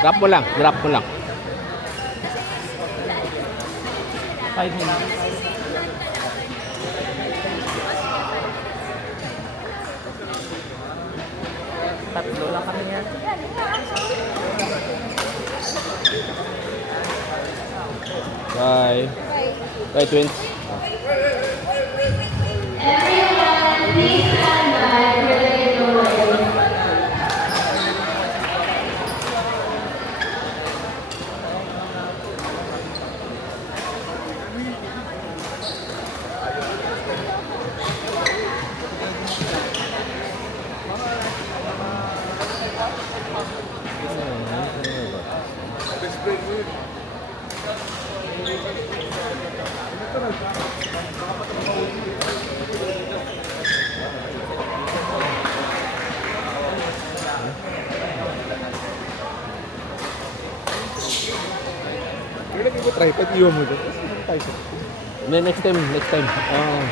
Drop mo lang, drop mo lang. 5 minutes. Tatlo lang kami yan. Bye. Bye, twins. Everyone, please stand by for the doors. Kaya lagi mo tripod, iwan mo doon. Next time, next time. Oh.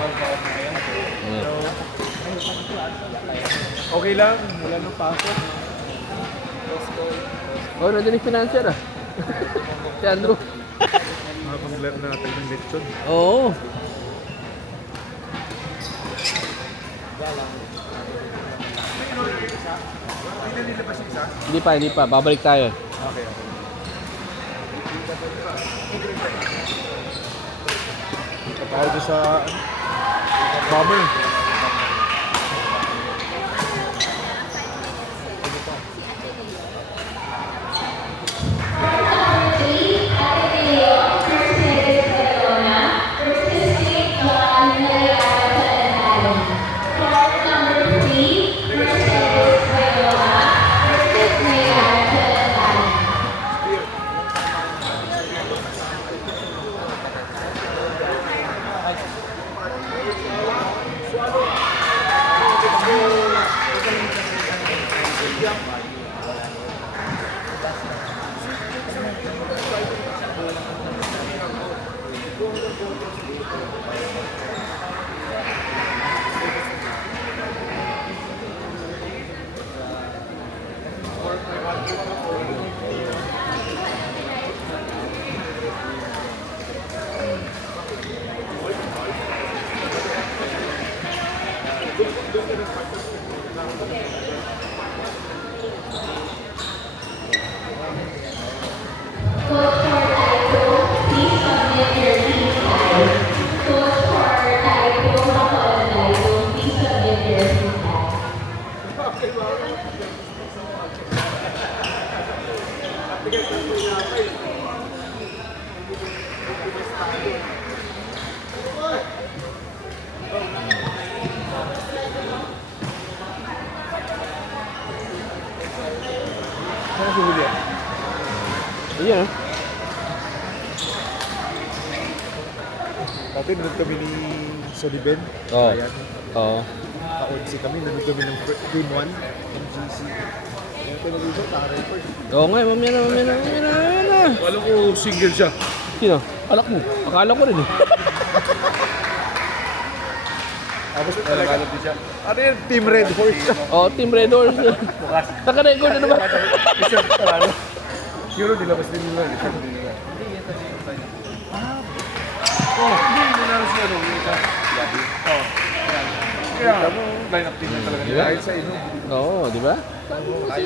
Okay lang, wala nang pasok. Oh, nandun yung financier ah. Si Andrew. Makapag-learn natin ng lechon. Oo. Hindi pa, hindi pa. Babalik tayo. Okay, okay. Tayo doon sa bomber. Ano si Julia? Ayan ah. Dati nanood kami ni Soliben. Oo. Ayan. Oo. Ka-11 kami, nanood kami ng Game 1, MGC. Kaya ito nag-iso, naka-record. Oo nga, mamaya na, mamaya na, mamaya na, mamaya na. Alam ko single siya. Sino? Alak mo. Akala ko rin eh. Tapos talaga din siya. Ano yan? Team Red Horse. Oo, Team Red Horse. Naka-record na ba? Siguro nilabas din nila. Hindi nila. Hindi nila siya nung isa. Oo. Kaya line-up din niya talaga nila. Dahil sa ino. Oo, di ba? Kasi,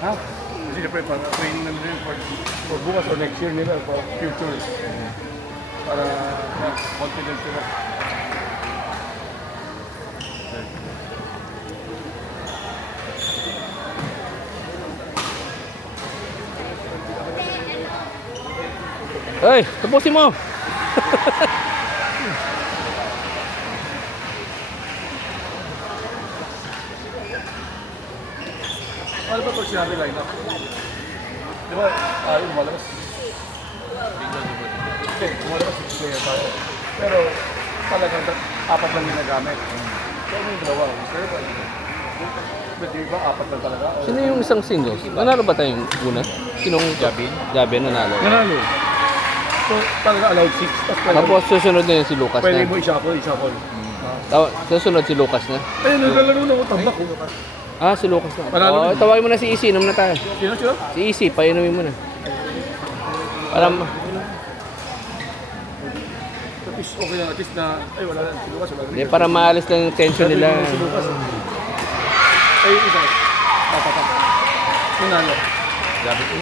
Ha? Kasi siyempre para training namin rin for bukas or next year nila for future. Para confident sila. Hey, tapusin mo! Ano ba pag sinabi line-up? Di ba, ayun, lumalabas. Okay, lumalabas 6 player tayo. Pero talagang apat lang ginagamit. So, ano yung dalawa? Pero ba? Pwede ba apat lang talaga? Sino yung isang singles? Nanalo ba tayong una? Sinong Jabin? Jabin nanalo. Nanalo. So, talaga allowed 6. Tapos susunod na yun si Lucas pwede na. mo i-shuffle. Susunod si Lucas na. Ayun, naglalaro na ako tambak. Ah, si Lucas na. Panalo Oh, din. tawagin mo na si Easy, inom na tayo. Sino, sino? Si Easy, painumin mo na. Para Tapos okay lang, at least na, ay wala lang, si Lucas, wala hindi, para maalis lang yung tension nila. Si Lucas. Ay, isa. Tapatak. Nanalo. Gabi.